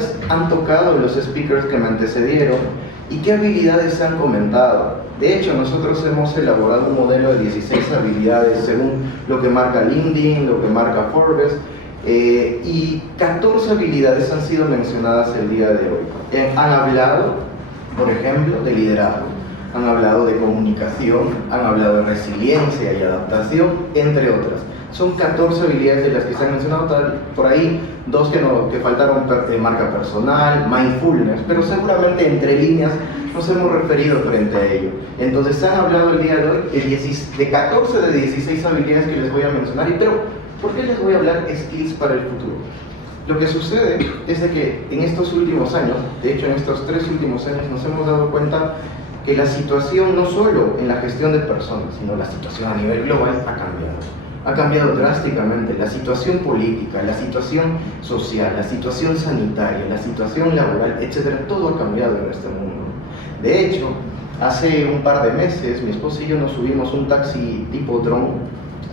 habilidades han tocado los speakers que me antecedieron y qué habilidades se han comentado? De hecho, nosotros hemos elaborado un modelo de 16 habilidades según lo que marca LinkedIn, lo que marca Forbes, y 14 habilidades han sido mencionadas el día de hoy. Han hablado, por ejemplo, de liderazgo, han hablado de comunicación, han hablado de resiliencia y adaptación, entre otras. Son 14 habilidades de las que se han mencionado, por ahí 2 que faltaron, marca personal, mindfulness, pero seguramente entre líneas nos hemos referido frente a ello. Entonces se han hablado el día de hoy de 14 de 16 habilidades que les voy a mencionar, pero ¿por qué les voy a hablar skills para el futuro? Lo que sucede es de que en estos últimos años, de hecho en estos 3 últimos años, nos hemos dado cuenta que la situación no solo en la gestión de personas, sino la situación a nivel global ha cambiado. Ha cambiado drásticamente la situación política, la situación social, la situación sanitaria, la situación laboral, etc. Todo ha cambiado en este mundo. De hecho, hace un par de meses mi esposa y yo nos subimos un taxi tipo dron,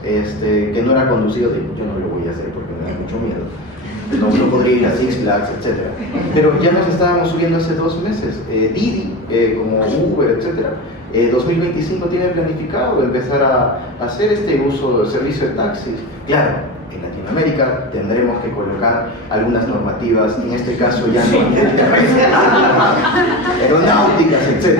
que no era conducido, yo no lo voy a hacer porque me da mucho miedo. No podría ir a Six Flags, etc. Pero ya nos estábamos subiendo hace 2 meses. Didi, como Uber, etc. 2025 tiene planificado empezar a hacer este uso del servicio de taxis. Claro, en Latinoamérica tendremos que colocar algunas normativas, en este caso ya no aeronáuticas, etc.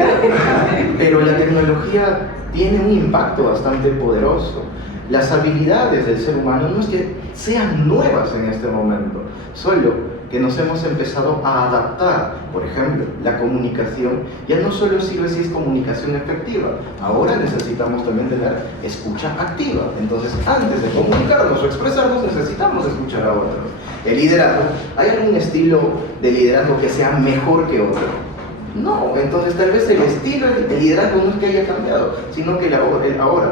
Pero la tecnología tiene un impacto bastante poderoso. Las habilidades del ser humano no es que sean nuevas en este momento, solo que nos hemos empezado a adaptar. Por ejemplo, la comunicación ya no solo sirve si es comunicación efectiva, ahora necesitamos también tener escucha activa. Entonces, antes de comunicarnos o expresarnos, necesitamos escuchar a otros. El liderazgo, ¿hay algún estilo de liderazgo que sea mejor que otro? No, entonces tal vez el estilo de liderazgo no es que haya cambiado, sino que el ahora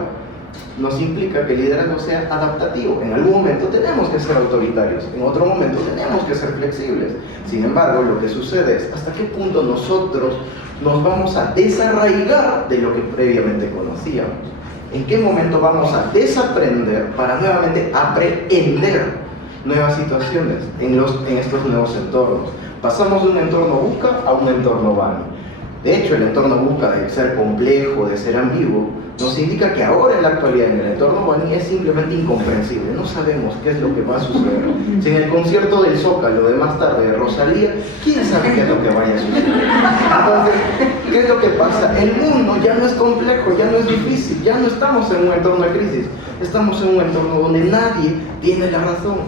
nos implica que el liderazgo sea adaptativo. En algún momento tenemos que ser autoritarios, en otro momento tenemos que ser flexibles. Sin embargo, lo que sucede es hasta qué punto nosotros nos vamos a desarraigar de lo que previamente conocíamos. En qué momento vamos a desaprender para nuevamente aprender nuevas situaciones en estos nuevos entornos. Pasamos de un entorno busca a un entorno vano. De hecho, el entorno busca de ser complejo, de ser ambiguo, nos indica que ahora en la actualidad en el entorno Bani es simplemente incomprensible. No sabemos qué es lo que va a suceder. Si en el concierto del Zócalo de más tarde de Rosalía, ¿quién sabe qué es lo que vaya a suceder? Entonces, ¿qué es lo que pasa? El mundo ya no es complejo, ya no es difícil, ya no estamos en un entorno de crisis, estamos en un entorno donde nadie tiene la razón.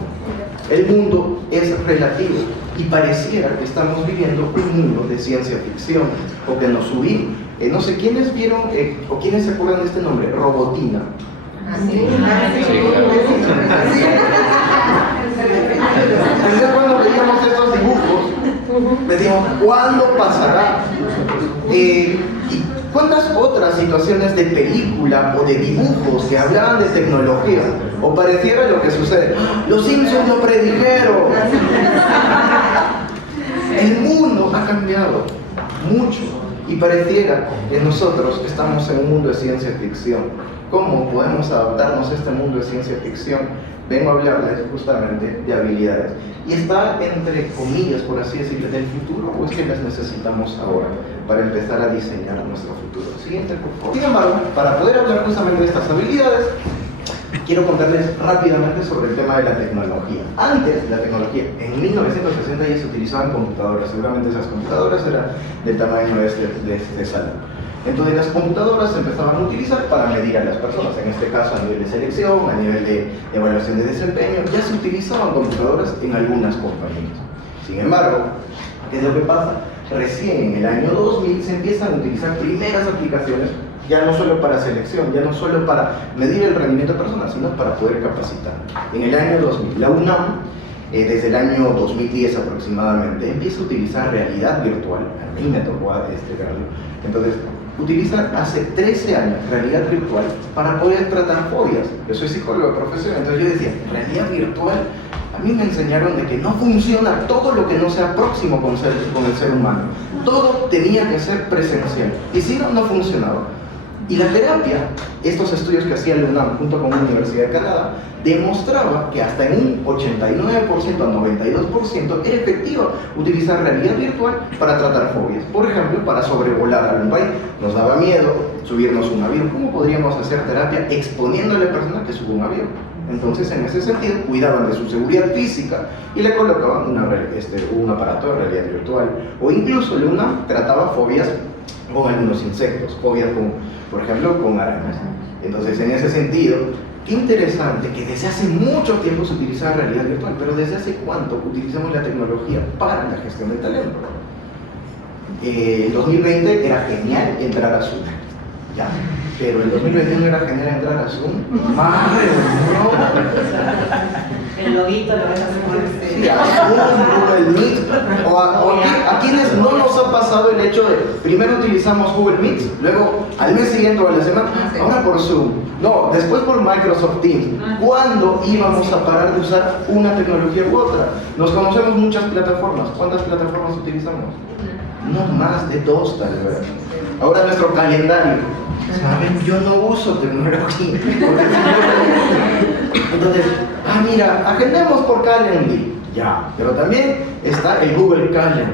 El mundo es relativo y pareciera que estamos viviendo un mundo de ciencia ficción o que nos subimos. No sé quiénes vieron o quiénes se acuerdan de este nombre, Robotina. Entonces cuando veíamos estos dibujos, decíamos, ¿cuándo pasará? ¿Y cuántas otras situaciones de película o de dibujos que hablaban de tecnología? O pareciera lo que sucede. Los Simpsons lo predijeron. El mundo ha cambiado mucho y pareciera que nosotros estamos en un mundo de ciencia ficción. ¿Cómo podemos adaptarnos a este mundo de ciencia ficción? Vengo a hablarles justamente de habilidades. Y está entre comillas, por así decirlo, del futuro, o es que las necesitamos ahora para empezar a diseñar nuestro futuro. Siguiente, por favor. Sin embargo, para poder hablar justamente de estas habilidades, quiero contarles rápidamente sobre el tema de la tecnología. Antes, la tecnología, en 1960 ya se utilizaban computadoras. Seguramente esas computadoras eran del tamaño de este salón. Entonces las computadoras se empezaban a utilizar para medir a las personas, en este caso a nivel de selección, a nivel de evaluación de desempeño. Ya se utilizaban computadoras en algunas compañías. Sin embargo, ¿qué es lo que pasa? Recién en el año 2000 se empiezan a utilizar primeras aplicaciones, ya no solo para selección, ya no solo para medir el rendimiento de personas, sino para poder capacitar. En el año 2000, la UNAM, desde el año 2010 aproximadamente, empieza a utilizar realidad virtual. A mí me tocó verlo. Entonces, utiliza hace 13 años realidad virtual para poder tratar fobias. Yo soy psicólogo de profesión, entonces yo decía, realidad virtual, a mí me enseñaron de que no funciona todo lo que no sea próximo con el ser humano. Todo tenía que ser presencial. Y si no, no funcionaba. Y la terapia, estos estudios que hacía la UNAM junto con la Universidad de Canadá, demostraba que hasta en un 89% a 92% era efectiva utilizar realidad virtual para tratar fobias. Por ejemplo, para sobrevolar algún país. Nos daba miedo subirnos a un avión. ¿Cómo podríamos hacer terapia exponiéndole a la persona que sube un avión? Entonces, en ese sentido, cuidaban de su seguridad física y le colocaban un aparato de realidad virtual. O incluso la UNAM trataba fobias con algunos insectos, fobias por ejemplo, con arañas. Entonces, en ese sentido, qué interesante que desde hace mucho tiempo se utiliza realidad virtual, pero ¿desde hace cuánto utilizamos la tecnología para la gestión del talento? En 2020 era genial entrar a Zoom, ya, pero en 2021 era genial entrar a Zoom. ¡Madre no! El loguito lo ves así como Sí, a Zoom, Google Meet, o a quienes no nos ha pasado el hecho de primero utilizamos Google Meet, luego al mes siguiente o a la semana, ahora por Zoom, no, después por Microsoft Teams. ¿Cuándo íbamos a parar de usar una tecnología u otra? Nos conocemos muchas plataformas. ¿Cuántas plataformas utilizamos? No más de 2 tal vez. Ahora nuestro calendario. ¿Saben? Yo no uso tecnología. Entonces, mira, agendemos por Calendly. Ya, pero también está el Google Calendar.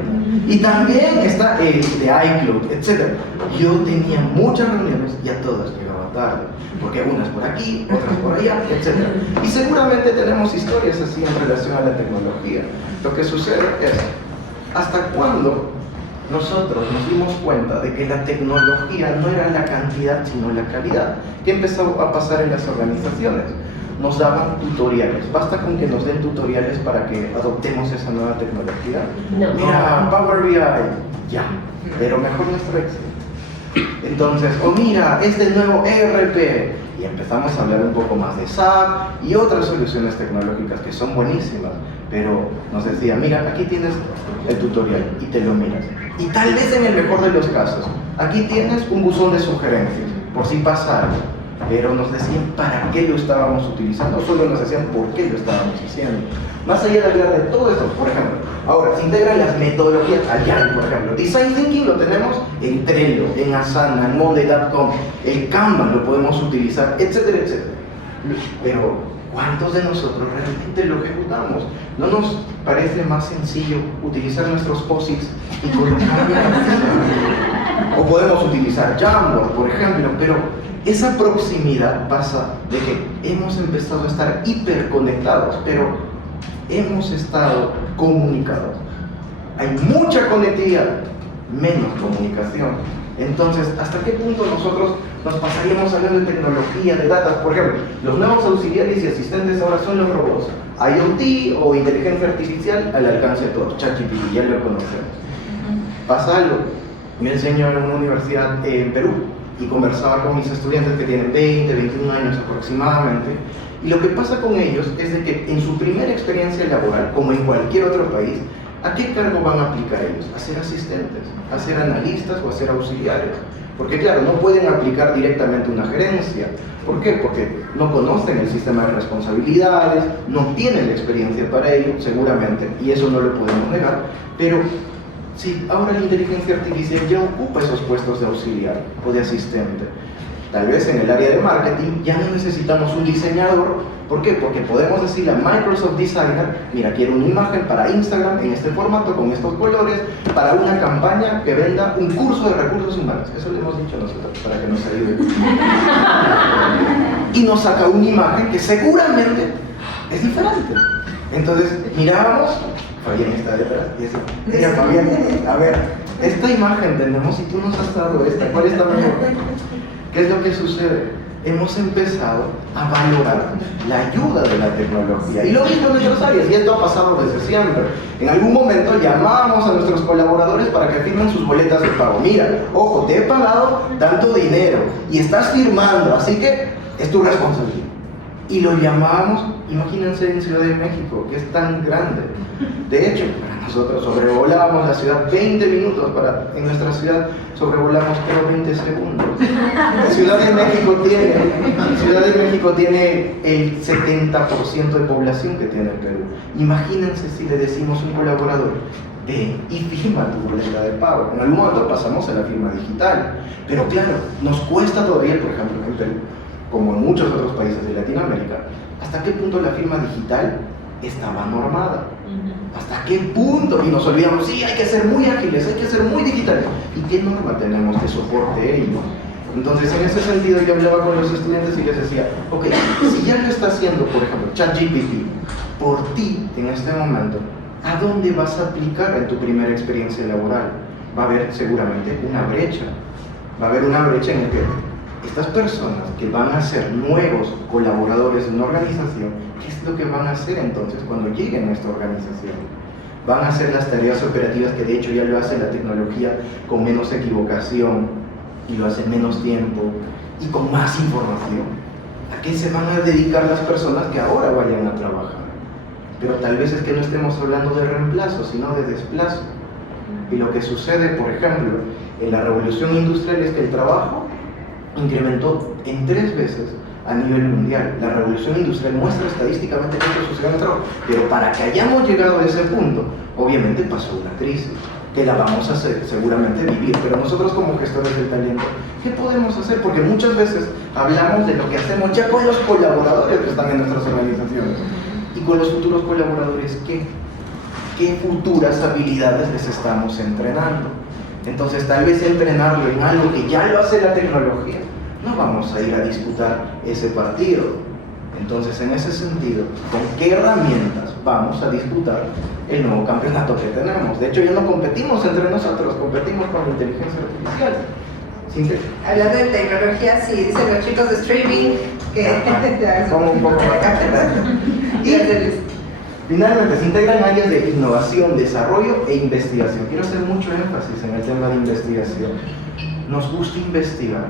Y también está el de iCloud, etc. Yo tenía muchas reuniones y a todas llegaba tarde. Porque unas por aquí, otras por allá, etc. Y seguramente tenemos historias así en relación a la tecnología. Lo que sucede es, ¿hasta cuándo nosotros nos dimos cuenta de que la tecnología no era la cantidad sino la calidad? ¿Qué empezó a pasar en las organizaciones? Nos daban tutoriales. Basta con que nos den tutoriales para que adoptemos esa nueva tecnología. No. Mira, Power BI, ya, pero mejor nuestro Excel. Entonces, mira, este nuevo ERP. Y empezamos a hablar un poco más de SAP y otras soluciones tecnológicas que son buenísimas, pero nos decía, mira, aquí tienes el tutorial y te lo miras. Y tal vez en el mejor de los casos, aquí tienes un buzón de sugerencias, por si pasa algo. Pero nos decían para qué lo estábamos utilizando, solo nos decían por qué lo estábamos haciendo. Más allá de hablar de todo esto, por ejemplo, ahora se integran las metodologías Agile, por ejemplo. Design Thinking lo tenemos en Trello, en Asana, en Monday.com, el Kanban lo podemos utilizar, etcétera, etcétera. Pero, ¿cuántos de nosotros realmente lo ejecutamos? ¿No nos parece más sencillo utilizar nuestros POSITs y colocarlo? O podemos utilizar Jamboard, por ejemplo, pero esa proximidad pasa de que hemos empezado a estar hiperconectados, pero hemos estado comunicados. Hay mucha conectividad, menos comunicación. Entonces, ¿hasta qué punto nosotros nos pasaríamos hablando de tecnología, de datos? Por ejemplo, los nuevos auxiliares y asistentes ahora son los robots. IoT o inteligencia artificial al alcance de todos. ChatGPT, ya lo conocemos. Pasa algo. Yo enseño en una universidad en Perú y conversaba con mis estudiantes que tienen 20, 21 años aproximadamente, y lo que pasa con ellos es de que en su primera experiencia laboral, como en cualquier otro país, ¿a qué cargo van a aplicar ellos? ¿A ser asistentes? ¿A ser analistas o a ser auxiliares? Porque claro, no pueden aplicar directamente una gerencia. ¿Por qué? Porque no conocen el sistema de responsabilidades, no tienen la experiencia para ello, seguramente, y eso no lo podemos negar, pero sí, ahora la inteligencia artificial ya ocupa esos puestos de auxiliar o de asistente. Tal vez en el área de marketing ya no necesitamos un diseñador. ¿Por qué? Porque podemos decirle a Microsoft Designer, mira, quiero una imagen para Instagram en este formato, con estos colores, para una campaña que venda un curso de recursos humanos. Eso le hemos dicho nosotros, para que nos ayude. Y nos saca una imagen que seguramente es diferente. Entonces, mirábamos, Fabián está detrás, y decía, mira Fabián, a ver, esta imagen tenemos y tú nos has dado esta, ¿cuál está mejor? ¿Qué es lo que sucede? Hemos empezado a valorar la ayuda de la tecnología. Y lo mismo en nuestras áreas, y esto ha pasado desde siempre. En algún momento llamábamos a nuestros colaboradores para que firmen sus boletas de pago. Mira, ojo, te he pagado tanto dinero y estás firmando, así que es tu responsabilidad. Y lo llamábamos, imagínense en Ciudad de México, que es tan grande. De hecho, para nosotros sobrevolábamos la ciudad 20 minutos, en nuestra ciudad sobrevolamos pero 20 segundos. Ciudad de México tiene el 70% de población que tiene el Perú. Imagínense si le decimos a un colaborador, ven y firma tu boleta de pago. En algún momento pasamos a la firma digital, pero claro, nos cuesta todavía, por ejemplo, en Perú, como en muchos otros países de Latinoamérica, hasta qué punto la firma digital estaba normada. ¿Hasta qué punto? Y nos olvidamos, sí, hay que ser muy ágiles, hay que ser muy digitales. ¿Y qué norma tenemos que soporte ello? Entonces, en ese sentido, yo hablaba con los estudiantes y les decía, ok, si ya lo está haciendo, por ejemplo, ChatGPT, por ti en este momento, ¿a dónde vas a aplicar en tu primera experiencia laboral? Va a haber seguramente una brecha. Va a haber una brecha en la que estas personas que van a ser nuevos colaboradores de una organización, ¿qué es lo que van a hacer entonces cuando lleguen a esta organización? Van a hacer las tareas operativas que de hecho ya lo hace la tecnología con menos equivocación y lo hace en menos tiempo y con más información. ¿A qué se van a dedicar las personas que ahora vayan a trabajar? Pero tal vez es que no estemos hablando de reemplazo, sino de desplazo. Y lo que sucede, por ejemplo, en la revolución industrial es que el trabajo incrementó en 3 veces a nivel mundial. La revolución industrial muestra estadísticamente que esto sucedió en el trabajo, pero para que hayamos llegado a ese punto, obviamente pasó una crisis, que la vamos a hacer, seguramente vivir, pero nosotros como gestores del talento, ¿qué podemos hacer? Porque muchas veces hablamos de lo que hacemos ya con los colaboradores que están en nuestras organizaciones, y con los futuros colaboradores, ¿qué futuras habilidades les estamos entrenando? Entonces, tal vez entrenarlo en algo que ya lo hace la tecnología, no vamos a ir a disputar ese partido. Entonces, en ese sentido, ¿con qué herramientas vamos a disputar el nuevo campeonato que tenemos? De hecho, ya no competimos entre nosotros, competimos con la inteligencia artificial. Hablando de tecnología, sí, dicen los chicos de streaming que... Como un poco y finalmente, se integran áreas de innovación, desarrollo e investigación. Quiero hacer mucho énfasis en el tema de investigación. Nos gusta investigar,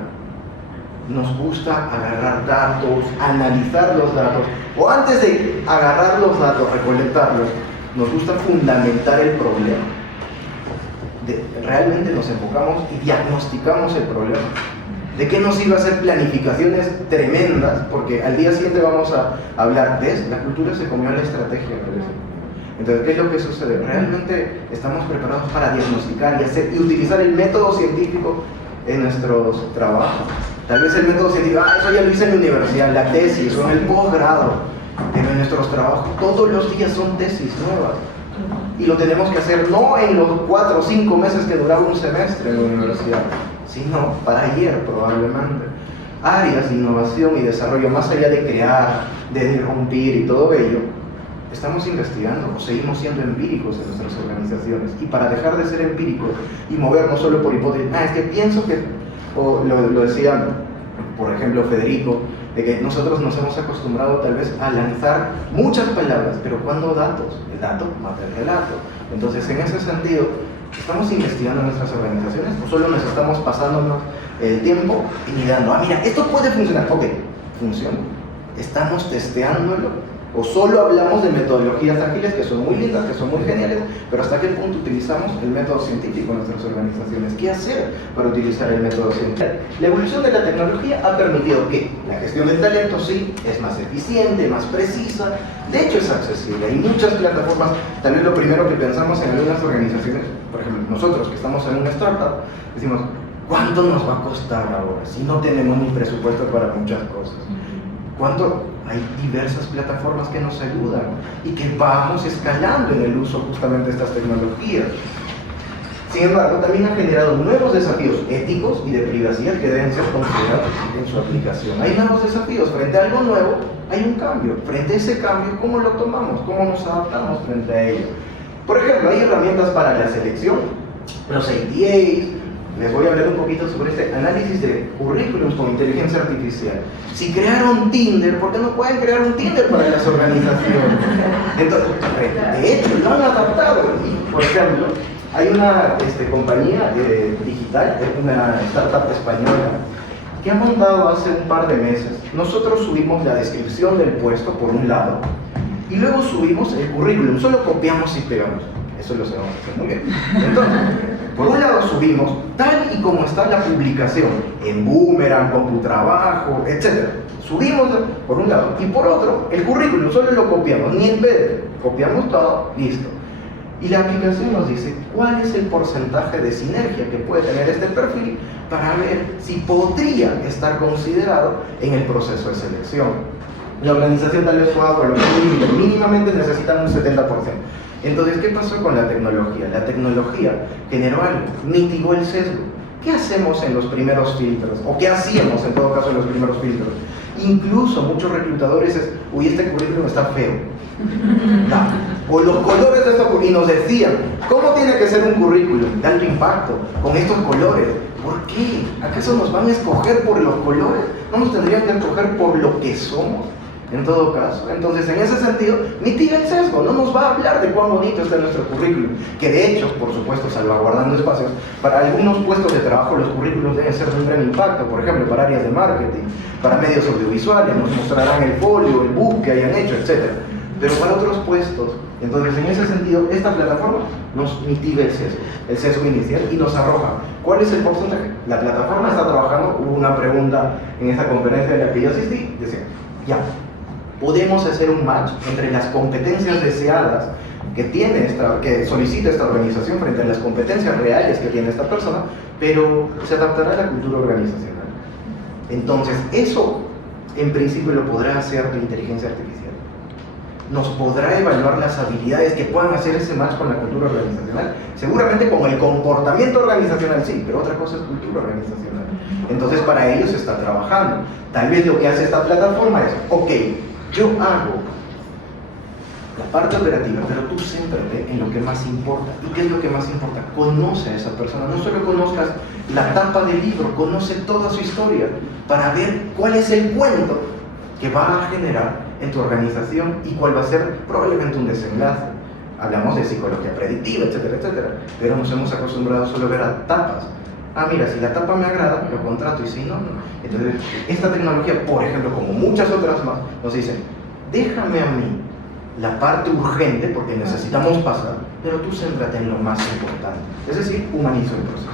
nos gusta agarrar datos, analizar los datos, o antes de agarrar los datos, recolectarlos, nos gusta fundamentar el problema. Realmente nos enfocamos y diagnosticamos el problema. ¿De qué nos iba a hacer planificaciones tremendas? Porque al día siguiente vamos a hablar de la cultura se comió la estrategia. Entonces, ¿qué es lo que sucede? Realmente estamos preparados para diagnosticar y utilizar el método científico en nuestros trabajos. Tal vez el método científico, eso ya lo hice en la universidad, la tesis o en el posgrado. Pero en nuestros trabajos todos los días son tesis nuevas. Y lo tenemos que hacer no en los 4 o 5 meses que duraba un semestre en la universidad, sino para ayer probablemente. Áreas de innovación y desarrollo, más allá de crear, de disrumpir y todo ello, estamos investigando o seguimos siendo empíricos en nuestras organizaciones. Y para dejar de ser empíricos y movernos solo por hipótesis, es que pienso que, o lo decía, por ejemplo, Federico, de que nosotros nos hemos acostumbrado tal vez a lanzar muchas palabras, pero ¿cuándo datos? El dato mata el relato. Entonces, en ese sentido, ¿estamos investigando en nuestras organizaciones o solo nos estamos pasándonos el tiempo y mirando, mira, esto puede funcionar? Ok, funciona. ¿Estamos testeándolo? ¿O solo hablamos de metodologías ágiles que son muy lindas, que son muy geniales, pero hasta qué punto utilizamos el método científico en nuestras organizaciones? ¿Qué hacer para utilizar el método científico? La evolución de la tecnología ha permitido que la gestión del talento sí es más eficiente, más precisa, de hecho es accesible. Hay muchas plataformas. Tal vez lo primero que pensamos en algunas organizaciones, por ejemplo nosotros que estamos en una startup, decimos, ¿cuánto nos va a costar ahora si no tenemos ni presupuesto para muchas cosas? ¿Cuánto? Hay diversas plataformas que nos ayudan y que vamos escalando en el uso justamente de estas tecnologías. Sin embargo, también ha generado nuevos desafíos éticos y de privacidad que deben ser considerados en su aplicación. Hay nuevos desafíos. Frente a algo nuevo, hay un cambio. Frente a ese cambio, ¿cómo lo tomamos? ¿Cómo nos adaptamos frente a ello? Por ejemplo, hay herramientas para la selección, los ATAs. Les voy a hablar un poquito sobre este análisis de currículums con inteligencia artificial. Si crearon Tinder, ¿por qué no pueden crear un Tinder para las organizaciones? Entonces, de hecho, lo han adaptado. Y, por ejemplo, hay una compañía digital, es una startup española, que ha montado hace un par de meses. Nosotros subimos la descripción del puesto, por un lado, y luego subimos el currículum, solo copiamos y pegamos. Eso lo sabemos hacer muy bien. Entonces, por un lado subimos tal y como está la publicación en Boomerang, CompuTrabajo, etc. Subimos por un lado y por otro el currículum, solo lo copiamos, ni en PDF, copiamos todo, listo. Y la aplicación nos dice cuál es el porcentaje de sinergia que puede tener este perfil para ver si podría estar considerado en el proceso de selección. La organización tal vez pueda colocar un límite, mínimamente necesitan un 70%. Entonces, ¿qué pasó con la tecnología? La tecnología generó algo, mitigó el sesgo. ¿Qué hacemos en los primeros filtros? ¿O qué hacíamos en todo caso en los primeros filtros? Incluso muchos reclutadores es, uy, este currículum está feo. No. O los colores de este currículum, y nos decían, ¿cómo tiene que ser un currículum de alto impacto con estos colores? ¿Por qué? ¿Acaso nos van a escoger por los colores? ¿No nos tendrían que escoger por lo que somos? En todo caso, entonces en ese sentido, mitiga el sesgo, no nos va a hablar de cuán bonito está nuestro currículum, que de hecho, por supuesto, salvaguardando espacios, para algunos puestos de trabajo los currículos deben ser de un gran impacto, por ejemplo, para áreas de marketing, para medios audiovisuales, nos mostrarán el folio, el book que hayan hecho, etc. Pero para otros puestos, entonces en ese sentido, esta plataforma nos mitiga el sesgo inicial y nos arroja. ¿Cuál es el porcentaje? La plataforma está trabajando, hubo una pregunta en esta conferencia en la que yo asistí, decía, ya, podemos hacer un match entre las competencias deseadas que solicita esta organización frente a las competencias reales que tiene esta persona, pero se adaptará a la cultura organizacional. Entonces, eso en principio lo podrá hacer la inteligencia artificial. Nos podrá evaluar las habilidades que puedan hacer ese match con la cultura organizacional, seguramente con el comportamiento organizacional sí, pero otra cosa es cultura organizacional. Entonces, para ello se está trabajando. Tal vez lo que hace esta plataforma es, ok, yo hago la parte operativa, pero tú céntrate en lo que más importa. ¿Y qué es lo que más importa? Conoce a esa persona. No solo conozcas la tapa del libro, conoce toda su historia para ver cuál es el cuento que va a generar en tu organización y cuál va a ser probablemente un desenlace. Hablamos de psicología predictiva, etcétera, etcétera, pero nos hemos acostumbrado solo a ver a tapas. Ah, mira, si la tapa me agrada, lo contrato, y si no, no. Entonces, esta tecnología, por ejemplo, como muchas otras más, nos dice, déjame a mí la parte urgente, porque necesitamos pasar, pero tú céntrate en lo más importante. Es decir, humaniza el proceso.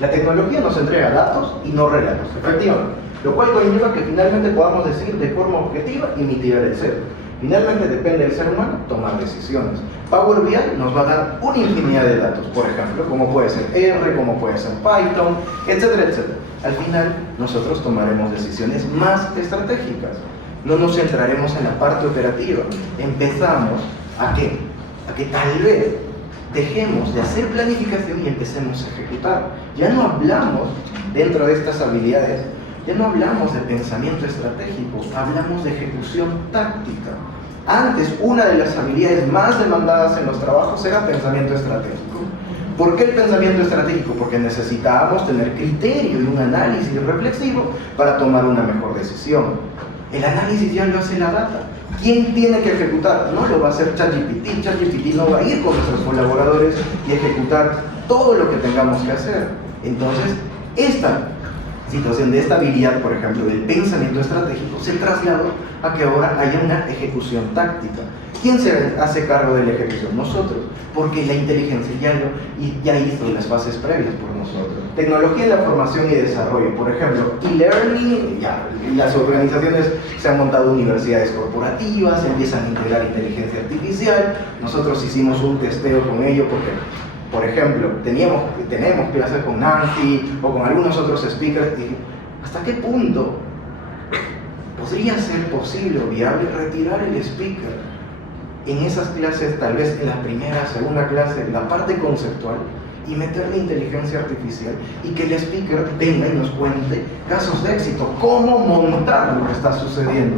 La tecnología nos entrega datos y no relatos, efectivamente, lo cual conlleva que finalmente podamos decir de forma objetiva y mitigar el sesgo. Finalmente depende del ser humano tomar decisiones. Power BI nos va a dar una infinidad de datos, por ejemplo, como puede ser R, como puede ser Python, etcétera, etcétera. Al final, nosotros tomaremos decisiones más estratégicas. No nos centraremos en la parte operativa. Empezamos a que tal vez dejemos de hacer planificación y empecemos a ejecutar. Ya no hablamos, dentro de estas habilidades, ya no hablamos de pensamiento estratégico, hablamos de ejecución táctica. Antes, una de las habilidades más demandadas en los trabajos era pensamiento estratégico. ¿Por qué el pensamiento estratégico? Porque necesitábamos tener criterio y un análisis reflexivo para tomar una mejor decisión. El análisis ya lo hace la data. ¿Quién tiene que ejecutar? No lo va a hacer ChatGPT. ChatGPT no va a ir con nuestros colaboradores y ejecutar todo lo que tengamos que hacer. Entonces, esta situación de estabilidad, por ejemplo, del pensamiento estratégico, se trasladó a que ahora haya una ejecución táctica. ¿Quién se hace cargo de la ejecución? Nosotros, porque la inteligencia ya hizo las fases previas por nosotros. Tecnología en la formación y desarrollo, por ejemplo, e-learning, las organizaciones se han montado universidades corporativas, empiezan a integrar inteligencia artificial. Nosotros hicimos un testeo con ello porque, por ejemplo, tenemos clases con Nancy o con algunos otros speakers y ¿hasta qué punto podría ser posible o viable retirar el speaker en esas clases, tal vez en la primera, segunda clase, la parte conceptual, y meterle inteligencia artificial y que el speaker venga y nos cuente casos de éxito, cómo montar lo que está sucediendo?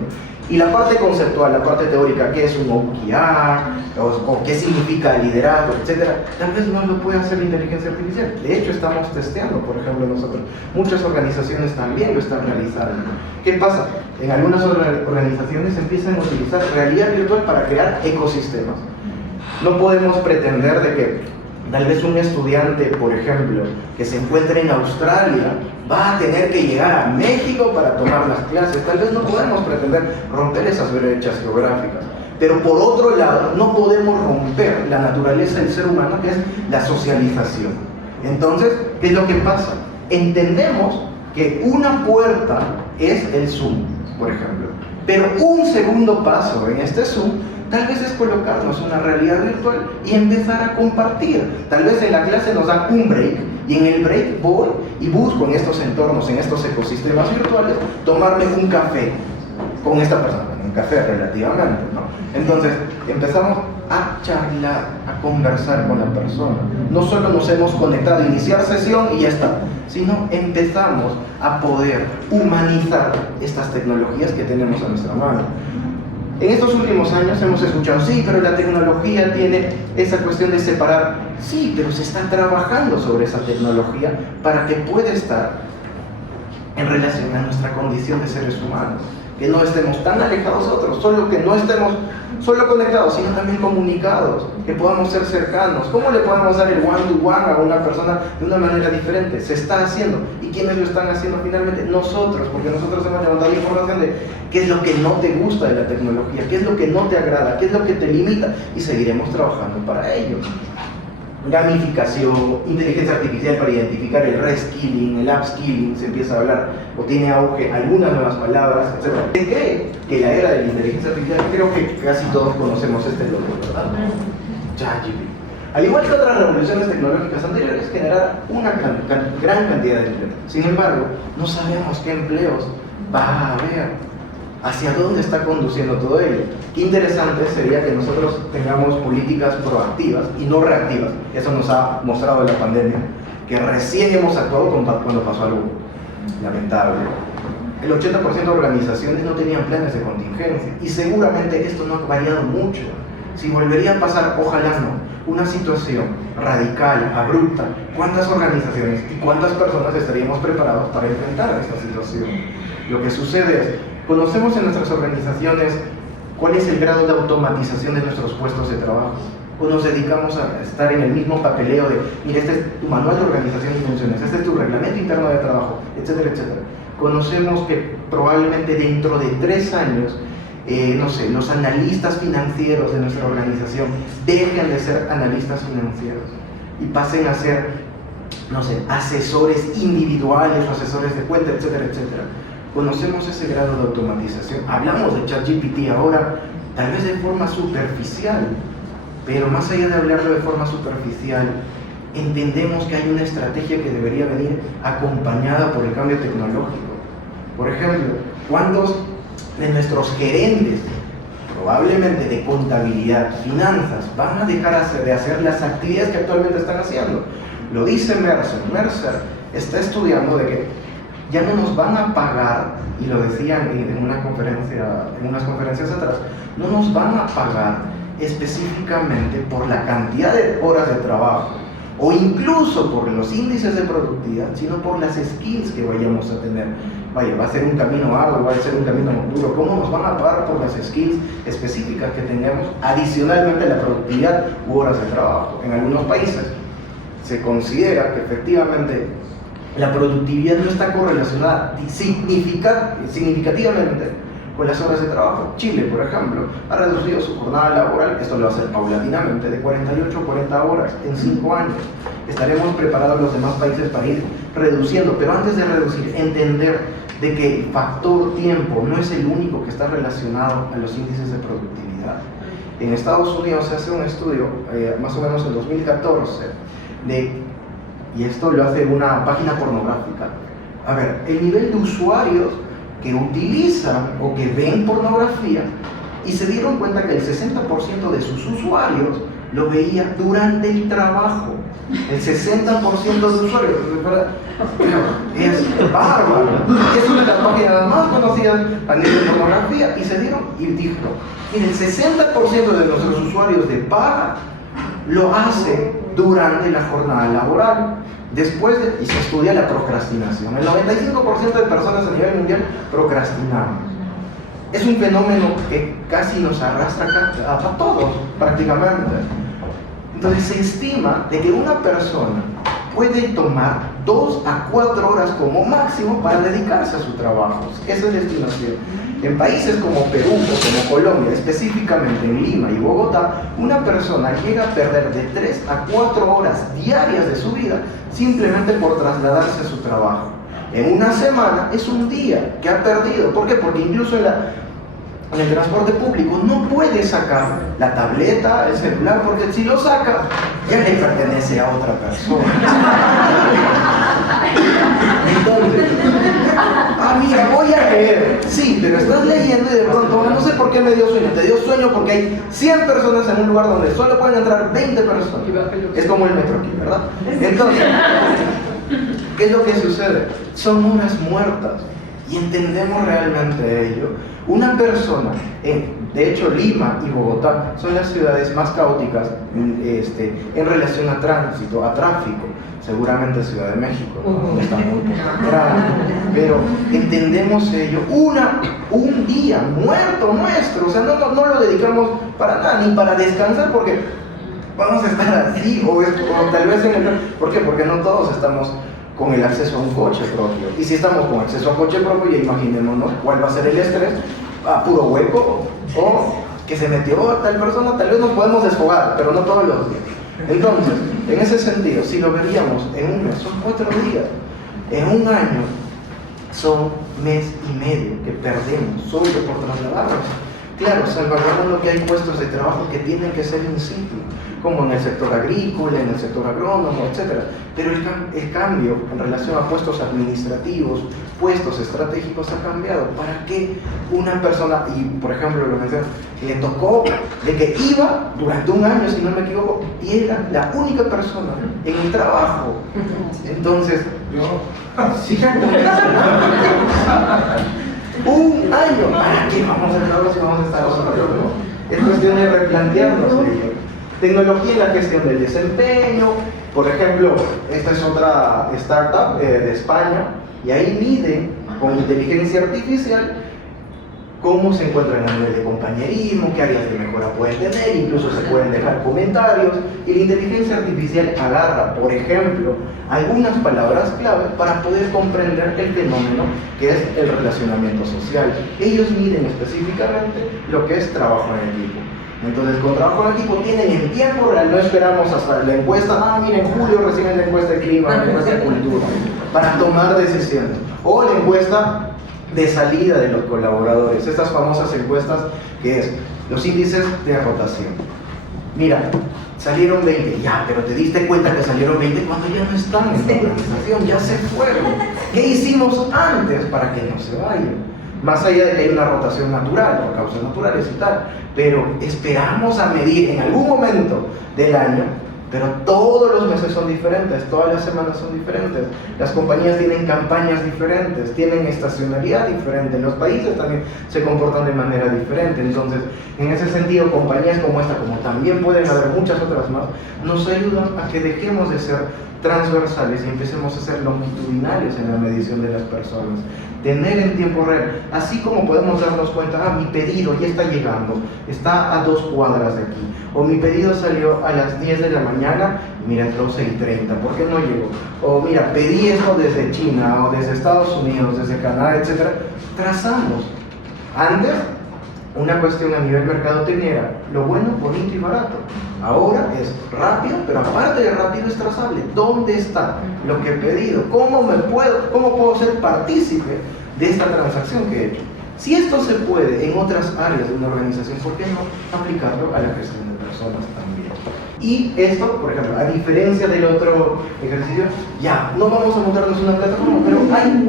Y la parte conceptual, la parte teórica, ¿qué es un OKR? O qué significa liderazgo, etcétera? Tal vez no lo puede hacer la inteligencia artificial. De hecho, estamos testeando, por ejemplo, nosotros. Muchas organizaciones también lo están realizando. ¿Qué pasa? En algunas organizaciones empiezan a utilizar realidad virtual para crear ecosistemas. No podemos pretender de que tal vez un estudiante, por ejemplo, que se encuentre en Australia, va a tener que llegar a México para tomar las clases. Tal vez no podemos pretender romper esas brechas geográficas. Pero por otro lado, no podemos romper la naturaleza del ser humano, que es la socialización. Entonces, ¿qué es lo que pasa? Entendemos que una puerta es el Zoom, por ejemplo. Pero un segundo paso en este Zoom Tal vez es colocarnos una realidad virtual y empezar a compartir. Tal vez en la clase nos dan un break y en el break voy y busco en estos entornos, en estos ecosistemas virtuales, tomarme un café con esta persona, un café relativamente, ¿no? Entonces empezamos a charlar, a conversar con la persona. No solo nos hemos conectado, iniciar sesión y ya está, sino empezamos a poder humanizar estas tecnologías que tenemos a nuestra mano. En estos últimos años hemos escuchado, sí, pero la tecnología tiene esa cuestión de separar. Sí, pero se está trabajando sobre esa tecnología para que pueda estar en relación a nuestra condición de seres humanos. Que no estemos tan alejados de otros, solo que no estemos solo conectados, sino también comunicados, que podamos ser cercanos. ¿Cómo le podemos dar el one-to-one a una persona de una manera diferente? Se está haciendo. ¿Y quiénes lo están haciendo finalmente? Nosotros, porque nosotros hemos levantado información de qué es lo que no te gusta de la tecnología, qué es lo que no te agrada, qué es lo que te limita, y seguiremos trabajando para ello. Gamificación, inteligencia artificial para identificar el reskilling, el upskilling, se empieza a hablar o tiene auge algunas nuevas palabras, etc. ¿Se cree que la era de la inteligencia artificial? Creo que casi todos conocemos este logo, ¿verdad? ChatGPT. Al igual que otras revoluciones tecnológicas anteriores, generará una gran cantidad de empleos. Sin embargo, no sabemos qué empleos va a haber. ¿Hacia dónde está conduciendo todo ello? Qué interesante sería que nosotros tengamos políticas proactivas y no reactivas. Eso nos ha mostrado la pandemia, que recién hemos actuado cuando pasó algo lamentable. El 80% de organizaciones no tenían planes de contingencia y seguramente esto no ha variado mucho. Si volvería a pasar, ojalá no, una situación radical, abrupta, ¿cuántas organizaciones y cuántas personas estaríamos preparados para enfrentar esta situación? Lo que sucede es, conocemos en nuestras organizaciones cuál es el grado de automatización de nuestros puestos de trabajo, o nos dedicamos a estar en el mismo papeleo de, mira, este es tu manual de organización y funciones, este es tu reglamento interno de trabajo, etcétera, etcétera. Conocemos que probablemente dentro de 3 años, no sé, los analistas financieros de nuestra organización dejen de ser analistas financieros y pasen a ser, no sé, asesores individuales o asesores de cuenta, etcétera, etcétera. Conocemos ese grado de automatización. Hablamos de ChatGPT ahora, tal vez de forma superficial, pero más allá de hablarlo de forma superficial, entendemos que hay una estrategia que debería venir acompañada por el cambio tecnológico. Por ejemplo, ¿cuántos de nuestros gerentes, probablemente de contabilidad, finanzas, van a dejar de hacer las actividades que actualmente están haciendo? Lo dice Mercer. Mercer está estudiando de que ya no nos van a pagar, y lo decían en unas conferencias atrás, no nos van a pagar específicamente por la cantidad de horas de trabajo o incluso por los índices de productividad, sino por las skills que vayamos a tener. Vaya, va a ser un camino arduo, va a ser un camino duro. ¿Cómo nos van a pagar por las skills específicas que tengamos adicionalmente a la productividad u horas de trabajo? En algunos países se considera que efectivamente la productividad no está correlacionada significativamente con las horas de trabajo. Chile, por ejemplo, ha reducido su jornada laboral, esto lo va a hacer paulatinamente, de 48 a 40 horas en 5 años. Estaremos preparados los demás países para ir reduciendo, pero antes de reducir, entender de que el factor tiempo no es el único que está relacionado a los índices de productividad. En Estados Unidos se hace un estudio, más o menos en 2014, y esto lo hace una página pornográfica. A ver, el nivel de usuarios que utilizan o que ven pornografía, y se dieron cuenta que el 60% de sus usuarios lo veía durante el trabajo. El 60% de usuarios, es bárbaro. Es una de las páginas más conocidas a nivel de pornografía, y se dieron y dijo, mire, el 60% de nuestros usuarios de paga lo hace durante la jornada laboral. Y se estudia la procrastinación. El 95% de personas a nivel mundial procrastinamos. Es un fenómeno que casi nos arrastra a todos, prácticamente. Entonces se estima de que una persona puede tomar 2 a 4 horas como máximo para dedicarse a su trabajo. Esa es la estimación. En países como Perú o como Colombia, específicamente en Lima y Bogotá, una persona llega a perder de 3 a 4 horas diarias de su vida simplemente por trasladarse a su trabajo. En una semana es un día que ha perdido. ¿Por qué? Porque incluso en el transporte público no puede sacar la tableta, el celular, porque si lo saca, ya le pertenece a otra persona. Entonces, mira, voy a leer. Sí, pero estás leyendo y de pronto, no sé por qué me dio sueño. Te dio sueño porque hay 100 personas en un lugar donde solo pueden entrar 20 personas. Es como el metro aquí, ¿verdad? Entonces, ¿qué es lo que sucede? Son horas muertas. Y entendemos realmente ello. Una persona, de hecho Lima y Bogotá son las ciudades más caóticas en relación a tránsito, a tráfico. Seguramente Ciudad de México, ¿no? Está muy concentrado, pero entendemos ello. Un día muerto nuestro, o sea, no lo dedicamos para nada, ni para descansar, porque vamos a estar así, o tal vez en el... ¿Por qué? Porque no todos estamos con el acceso a un coche propio. Y si estamos con acceso a coche propio, ya imaginémonos cuál va a ser el estrés, a puro hueco, o que se metió tal persona, tal vez nos podemos desfogar, pero no todos los días. Entonces, en ese sentido, si lo veríamos en un mes, son 4 días. En un año, son mes y medio que perdemos solo por trasladarnos. Claro, salvaguardando que hay puestos de trabajo que tienen que ser in situ, como en el sector agrícola, en el sector agrónomo, etc. Pero el cambio en relación a puestos administrativos, puestos estratégicos ha cambiado. ¿Para qué una persona, y por ejemplo lo mencioné, le tocó de que iba durante un año, si no me equivoco, y era la única persona en el trabajo? Entonces, un año, ¿para qué vamos a estar si vamos a estar nosotros? ¿No? Es cuestión de replantearnos ello. Tecnología en la gestión del desempeño, por ejemplo, esta es otra startup de España, y ahí mide con inteligencia artificial cómo se encuentran a nivel de compañerismo, qué áreas de mejora pueden tener, incluso se pueden dejar comentarios, y la inteligencia artificial agarra, por ejemplo, algunas palabras clave para poder comprender el fenómeno que es el relacionamiento social. Ellos miden específicamente lo que es trabajo en equipo. Entonces, con trabajo en equipo tienen en tiempo real, no esperamos hasta la encuesta, miren, en julio reciben la encuesta de clima, la encuesta de cultura, para tomar decisiones. O la encuesta de salida de los colaboradores, estas famosas encuestas que es los índices de rotación. Mira, salieron 20, ya, pero te diste cuenta que salieron 20 cuando ya no están en la organización, ya se fueron. ¿Qué hicimos antes para que no se vayan? Más allá de que hay una rotación natural, por causas naturales y tal, pero esperamos a medir en algún momento del año, pero todos los meses son diferentes, todas las semanas son diferentes, las compañías tienen campañas diferentes, tienen estacionalidad diferente, los países también se comportan de manera diferente. Entonces, en ese sentido, compañías como esta, como también pueden haber muchas otras más, nos ayudan a que dejemos de ser transversales y empecemos a ser longitudinales en la medición de las personas. Tener en tiempo real, así como podemos darnos cuenta, mi pedido ya está llegando, está a 2 cuadras de aquí, o mi pedido salió a las 10 de la mañana, y mira, es 12:30, ¿por qué no llegó? O mira, pedí esto desde China, o desde Estados Unidos, desde Canadá, etc. Trazamos. Antes, una cuestión a nivel mercadotecnia era lo bueno, bonito y barato. Ahora es rápido, pero aparte de rápido es trazable. ¿Dónde está lo que he pedido? ¿Cómo puedo ser partícipe de esta transacción que he hecho? Si esto se puede en otras áreas de una organización, ¿por qué no aplicarlo a la gestión de personas también? Y esto, por ejemplo, a diferencia del otro ejercicio, ya, no vamos a montarnos una plataforma, pero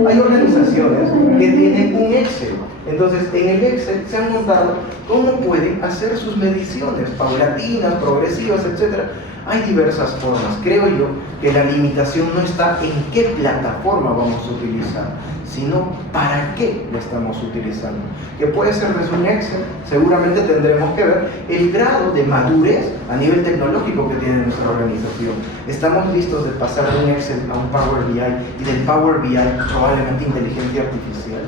hay organizaciones que tienen un Excel. Entonces, en el Excel se han montado cómo pueden hacer sus mediciones paulatinas, progresivas, etc. Hay diversas formas. Creo yo que la limitación no está en qué plataforma vamos a utilizar, sino para qué la estamos utilizando. Que puede ser desde un Excel, seguramente tendremos que ver el grado de madurez a nivel tecnológico que tiene nuestra organización. ¿Estamos listos de pasar de un Excel a un Power BI y del Power BI probablemente inteligencia artificial?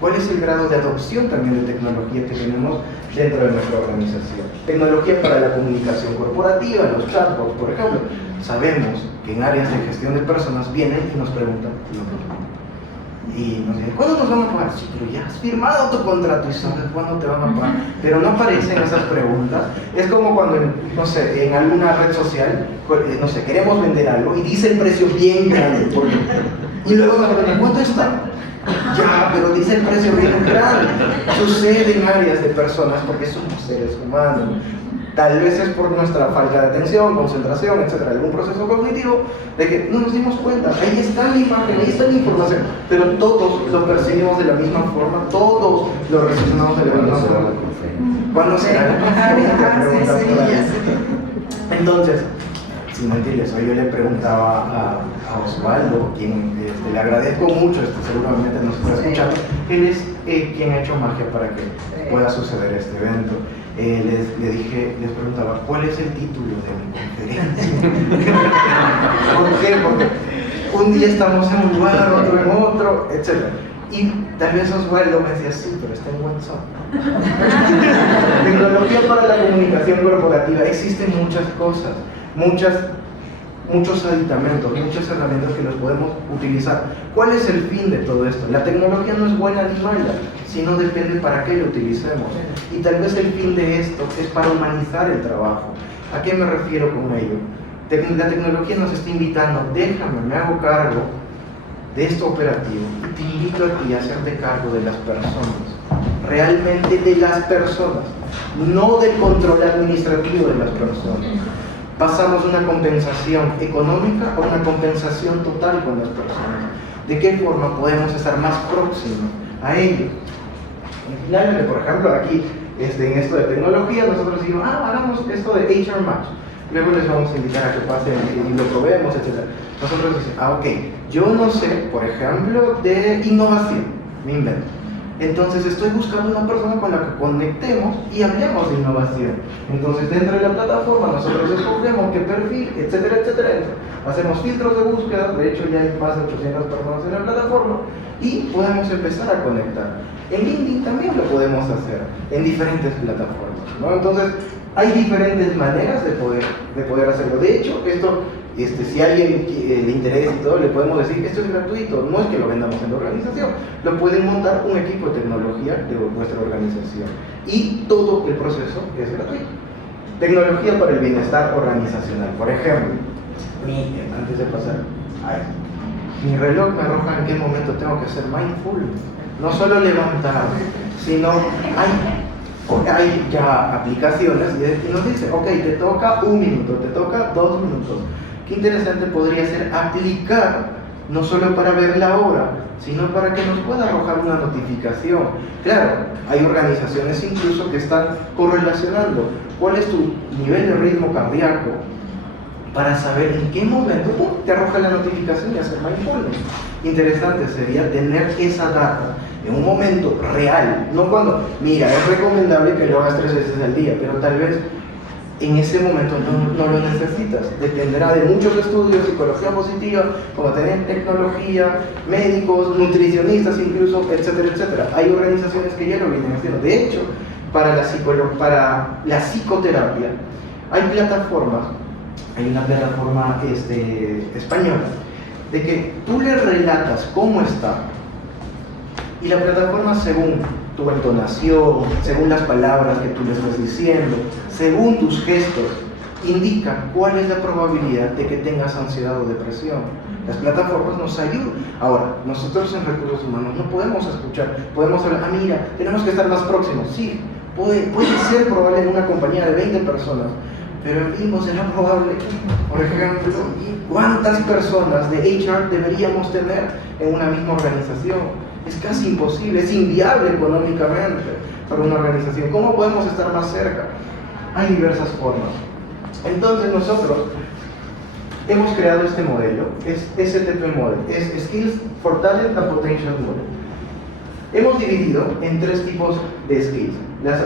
¿Cuál es el grado de adopción también de tecnología que tenemos dentro de nuestra organización? Tecnología para la comunicación corporativa, los chatbots, por ejemplo. Sabemos que en áreas de gestión de personas vienen y nos preguntan y nos dicen, ¿cuándo nos van a pagar? Sí, pero ya has firmado tu contrato y sabes cuándo te van a pagar. Pero no aparecen esas preguntas. Es como cuando, no sé, en alguna red social, no sé, queremos vender algo y dice el precio bien grande. Y luego nos preguntan, ¿cuánto está? Ya, pero dice el precio bien grande. Sucede en áreas de personas porque somos seres humanos. Tal vez es por nuestra falta de atención, concentración, etcétera, algún proceso cognitivo de que no nos dimos cuenta. Ahí está la imagen, ahí está la información, pero todos lo percibimos de la misma forma, todos lo relacionamos de la misma forma. ¿Cuándo será la conferencia? Entonces, sin mentirles, hoy yo le preguntaba a Osvaldo, quien le agradezco mucho, seguramente nos está escuchando, él es quien ha hecho magia para que pueda suceder este evento. Les preguntaba, ¿cuál es el título de mi conferencia? ¿Por qué? Porque un día estamos en un lugar, otro en otro, etc. Y tal vez Osvaldo me decía, sí, pero está en WhatsApp. Tecnología para la comunicación corporativa. Existen muchas cosas, muchos aditamentos, muchas herramientas que los podemos utilizar. ¿Cuál es el fin de todo esto? La tecnología no es buena ni mala, sino depende para qué lo utilicemos. Y tal vez el fin de esto es para humanizar el trabajo. ¿A qué me refiero con ello? La tecnología nos está invitando, déjame, me hago cargo de esto operativo y te invito a ti a hacerte cargo de las personas, realmente de las personas, no del control administrativo de las personas. Pasamos de una compensación económica a una compensación total con las personas. ¿De qué forma podemos estar más próximos a ello? Finalmente, por ejemplo, aquí en esto de tecnología, nosotros decimos, hagamos esto de HR Match. Luego les vamos a invitar a que pasen y lo probemos, etc. Nosotros decimos, ok, yo no sé, por ejemplo, de innovación, me invento. Entonces estoy buscando una persona con la que conectemos y hablemos de innovación. Entonces dentro de la plataforma nosotros escogemos qué perfil, etcétera, etcétera. Hacemos filtros de búsqueda, de hecho ya hay más de 800 personas en la plataforma y podemos empezar a conectar. En LinkedIn también lo podemos hacer, en diferentes plataformas, ¿no? Entonces hay diferentes maneras de poder hacerlo. De hecho, esto, si a alguien le interesa y todo, le podemos decir, esto es gratuito, no es que lo vendamos en la organización, lo pueden montar un equipo de tecnología de vuestra organización y todo el proceso es gratuito. Tecnología para el bienestar organizacional. Por ejemplo, antes de pasar a esto, mi reloj me arroja en qué momento tengo que ser mindful, no solo levantar, sino hay ya aplicaciones y nos dice, ok, te toca 1 minuto, te toca 2 minutos. Qué interesante podría ser aplicar, no solo para ver la hora, sino para que nos pueda arrojar una notificación. Claro, hay organizaciones incluso que están correlacionando cuál es tu nivel de ritmo cardíaco para saber en qué momento te arroja la notificación y hacer mindfulness. Interesante sería tener esa data en un momento real, no cuando, mira, es recomendable que lo hagas 3 veces al día, pero tal vez en ese momento no lo necesitas. Dependerá de muchos estudios, psicología positiva, como tener tecnología, médicos, nutricionistas incluso, etcétera, etcétera. Hay organizaciones que ya lo vienen haciendo. De hecho, para la psicoterapia, hay plataformas, hay una plataforma española, de que tú le relatas cómo está, y la plataforma, según tu entonación, según las palabras que tú le estás diciendo, según tus gestos, indica cuál es la probabilidad de que tengas ansiedad o depresión. Las plataformas nos ayudan. Ahora, nosotros en recursos humanos no podemos escuchar, podemos hablar, mira, tenemos que estar más próximos. Sí, puede ser probable en una compañía de 20 personas, pero en vivo será probable, por ejemplo, ¿cuántas personas de HR deberíamos tener en una misma organización? Es casi imposible, es inviable económicamente para una organización. ¿Cómo podemos estar más cerca? Hay diversas formas. Entonces nosotros hemos creado este modelo, es STP Model, es Skills for Talent and Potential Model. Hemos dividido en 3 tipos de skills: las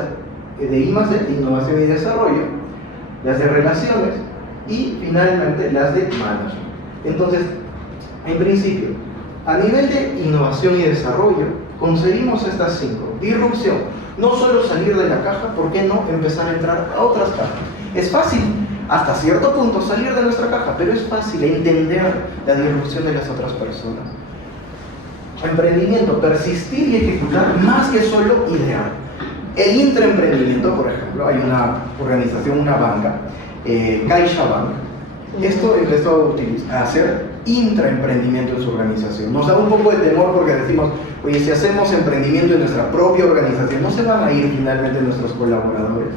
de I+D, de innovación y desarrollo, las de relaciones y finalmente las de management. Entonces, en principio, a nivel de innovación y desarrollo, conseguimos estas 5. Disrupción, no solo salir de la caja, ¿por qué no empezar a entrar a otras cajas? Es fácil, hasta cierto punto, salir de nuestra caja, pero es fácil entender la disrupción de las otras personas. Emprendimiento, persistir y ejecutar más que solo idear. El intraemprendimiento, por ejemplo, hay una organización, una banca, CaixaBank, Esto empezó a hacer intraemprendimiento en su organización. Nos da un poco de temor porque decimos, oye, si hacemos emprendimiento en nuestra propia organización, ¿no se van a ir finalmente nuestros colaboradores?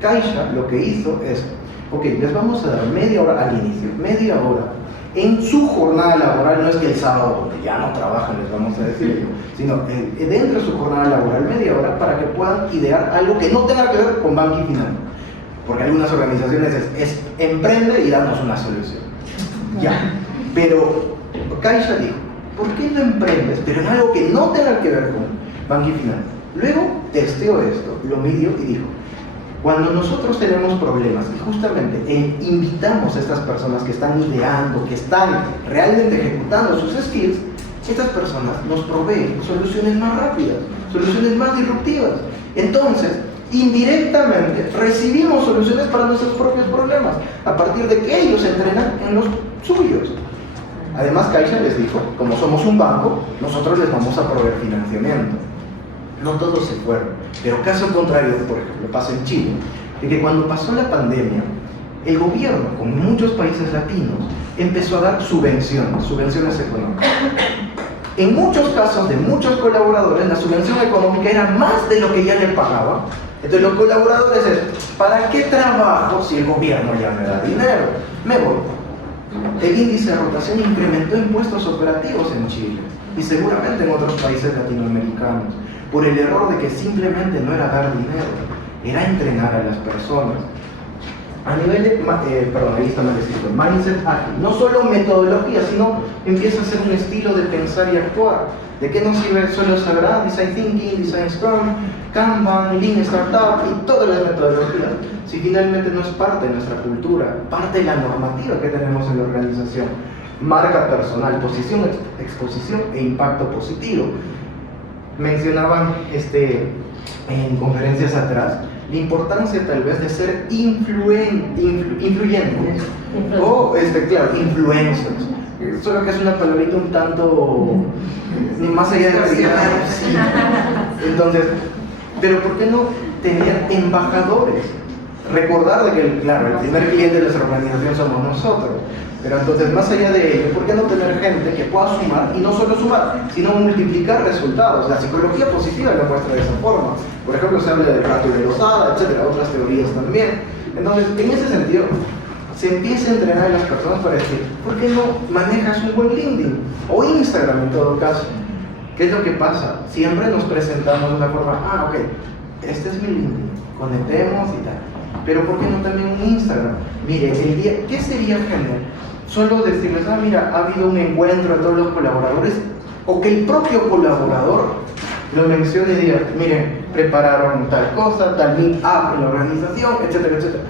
Caixa lo que hizo es, ok, les vamos a dar media hora al inicio, media hora en su jornada laboral. No es que el sábado, donde ya no trabajan, les vamos a decir, sino dentro de su jornada laboral, media hora, para que puedan idear algo que no tenga que ver con banca y finanzas. Porque algunas organizaciones es emprende y danos una solución. Ya. Pero Caixa dijo, ¿por qué no emprendes, pero en algo que no tenga que ver con banca y finanzas? Luego testeó esto, lo midió y dijo, cuando nosotros tenemos problemas y justamente invitamos a estas personas que están ideando, que están realmente ejecutando sus skills, estas personas nos proveen soluciones más rápidas, soluciones más disruptivas. Entonces, indirectamente recibimos soluciones para nuestros propios problemas a partir de que ellos entrenan en los suyos. Además, Caixa les dijo, como somos un banco, nosotros les vamos a proveer financiamiento. No todos se fueron, pero caso contrario, por ejemplo, pasa en Chile, de que cuando pasó la pandemia, el gobierno, como en muchos países latinos, empezó a dar subvenciones económicas. En muchos casos de muchos colaboradores, la subvención económica era más de lo que ya le pagaban. Entonces los colaboradores es, ¿para qué trabajo si el gobierno ya me da dinero? Me voy. El índice de rotación incrementó impuestos operativos en Chile y seguramente en otros países latinoamericanos, por el error de que simplemente no era dar dinero, era entrenar a las personas. A nivel de, ahí está mal escrito, mindset ágil, no solo metodología, sino empieza a ser un estilo de pensar y actuar. ¿De qué nos sirve? Solo sabrá Design Thinking, Design Scrum, Kanban, Lean Startup y todas las metodologías, si finalmente no es parte de nuestra cultura, parte de la normativa que tenemos en la organización. Marca personal, posición, exposición e impacto positivo. Mencionaban en conferencias atrás la importancia tal vez de ser influyentes o, claro, influencers. Solo que es una palabrita un tanto más allá de la realidad. Sí. Entonces, pero ¿por qué no tener embajadores? Recordar de que, claro, el primer cliente de nuestra organización somos nosotros. Pero entonces, más allá de ello, ¿por qué no tener gente que pueda sumar, y no solo sumar, sino multiplicar resultados? La psicología positiva lo muestra de esa forma. Por ejemplo, se habla de rato de Lozada, etcétera, otras teorías también. Entonces, en ese sentido, se empieza a entrenar a las personas para decir, ¿por qué no manejas un buen LinkedIn? O Instagram en todo caso. ¿Qué es lo que pasa? Siempre nos presentamos de una forma, ok, este es mi LinkedIn, conectemos y tal. Pero ¿por qué no también un Instagram? Mire, ¿qué sería genial? Solo decirles, mira, ha habido un encuentro de todos los colaboradores, o que el propio colaborador lo mencione y diga, miren, prepararon tal cosa, tal meet-up en la organización, etcétera, etcétera.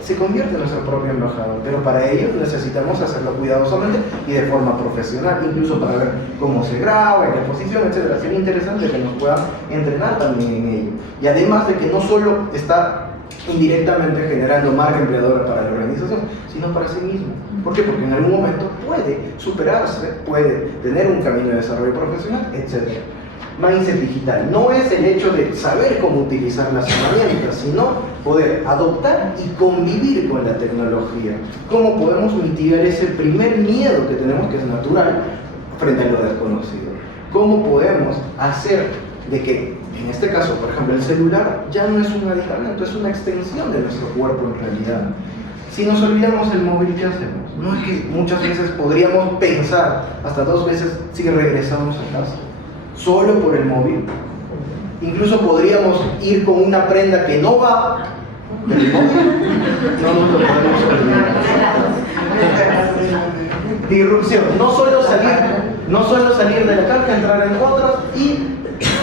Se convierte en nuestro propio embajador, pero para ello necesitamos hacerlo cuidadosamente y de forma profesional, incluso para ver cómo se graba, en qué posición, etcétera. Sería interesante que nos puedan entrenar también en ello. Y además de que no solo está indirectamente generando marca empleadora para la organización, sino para sí mismo. ¿Por qué? Porque en algún momento puede superarse, puede tener un camino de desarrollo profesional, etc. Mindset digital no es el hecho de saber cómo utilizar las herramientas, sino poder adoptar y convivir con la tecnología. ¿Cómo podemos mitigar ese primer miedo que tenemos, que es natural, frente a lo desconocido? ¿Cómo podemos hacer de que, en este caso, por ejemplo, el celular ya no es un aditamento, es una extensión de nuestro cuerpo en realidad? Si nos olvidamos el móvil, ¿qué hacemos? No es que muchas veces podríamos pensar hasta 2 veces si regresamos a casa, solo por el móvil. Incluso podríamos ir con una prenda que no va del móvil. No nos lo podemos olvidar. Disrupción, no solo salir de la caja, entrar en otras y